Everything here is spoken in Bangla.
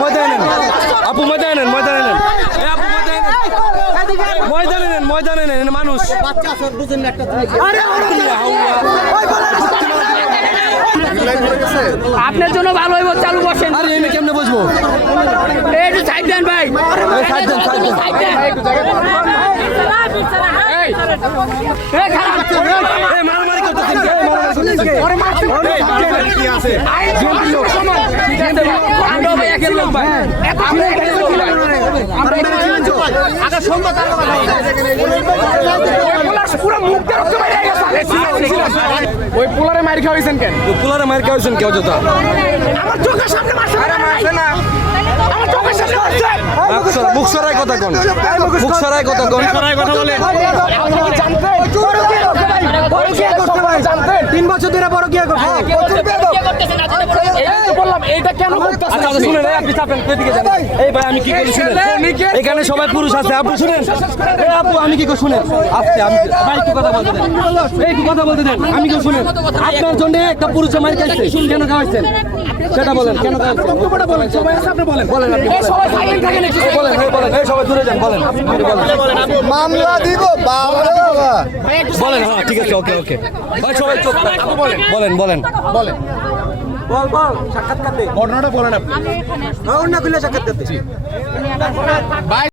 ময়দানে নেন আপু, ময়দানে নেন, ময়দানে নেন, আপু ময়দানে নেন, ময়দানে নেন মানুষ। আপনার জন্য ভালো হইব, চালু বসেন। আরে এমনি কেমনে বসবো? একটু সাইড দেন ভাই, সাইড দেন, সাইড দেন। সাইড দেন। মারামারি করতেছেন কে? কি আছে? আমরা ভাই একের লোক ভাই, আমরা একের লোক ভাই, আমরা একের লোক ভাই। আগে সম্ভব তার কথা বল। পুরো মুখটা রক্ত বেরিয়ে গেছে। ওই পোলারে মার খাওয়াইছেন কেন? কুলারে মার খাওয়াইছেন কেউ যত? আমার চোখের সামনে মারছে। আরে মারছে না, আমার চোখের সামনে মারছে। মুখ সরাই কথা কোন? মুখ সরাই কথা কোন? সরাই কথা বলে। জানতেন 3 বছর ধরে বড় কি করছে? এই তো বললাম এইটা কেন করতেছেন? আচ্ছা শুনেন, আপনি চাপেন, এদিকে যান। এই ভাই আমি কি করি শুনেন, এখানে সবাই পুরুষ আছে, আপনি শুনেন। এই আপু আমি কি করি শুনেন, আস্তে আমি ভাই একটু কথা বলতে দেন, এই একটু কথা বলতে দেন, আমি কি শুনেন। আপনার জন্য একটা পুরুষে মার খাইছে, কেন খাওয়াইছেন সেটা বলেন, কেন খাওয়াইছেন বক্তব্যটা বলেন, সবাই আছে আপনি বলেন, বলেন আপনি এই সবাই সাইলেন্ট থাকেন একটু। বলেন, এই বলেন, এই সবাই দূরে যান, বলেন মামলা দিব বাবা রে বাবা। বলেন। হ্যাঁ ঠিক আছে, ওকে ওকে ভাই সবাই চুপ বলেন বলেন বলেন বল সাক্ষাৎকার দে, ঘটনাটা বলেন আপনি। আমি এখানে অন্য খুলে সাক্ষাৎকার দে।